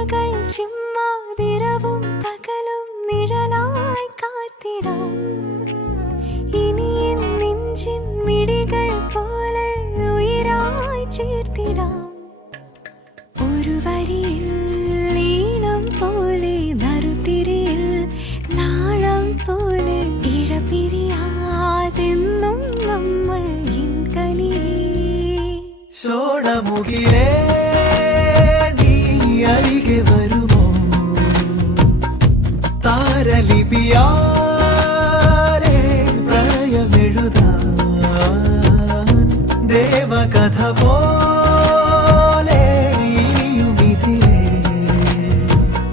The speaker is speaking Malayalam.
ഓർമ്മകൾ ചിമ്മാതിരവും പകലും നിഴലായി കാത്തിടാം. ഇനി നെഞ്ചിൻ മിഴികൾ പോലെ ഉയരായി ചേർത്തിടാം. ഒരു വരിയിൽ ഈണം പോലെ നറുതിരിയിൽ നാളം പോലെ ഇഴപിരിയാതെന്നും നമ്മൾ ഇൻ കനിയേ. സോണമുകിലേ